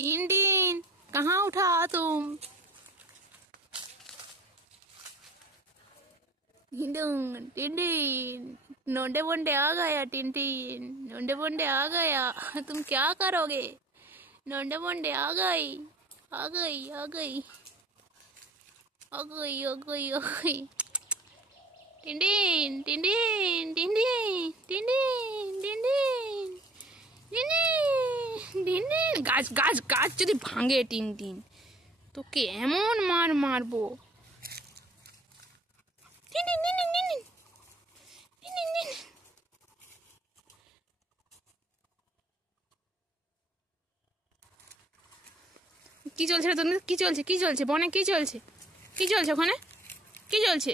Tin tin कहाँ उठा तुम? टिन टिन नोंडे बोंडे आ गया। टिन टिन नोंडे बोंडे आ गया। तुम क्या करोगे? नोंडे बोंडे आ गई आ गई आ गई आ गई आ गई आ गई। Tin tin tin tin tin tin tin tin tin गाछ गाछ गाछ যদি ভাঙে টিন টিন তোকে এমন মার মারবো। Tin tin tin tin tin tin tin. কি চলছে তোদের? কি চলছে? কি চলছে বনে? কি চলছে? কি চলছে ওখানে? কি চলছে?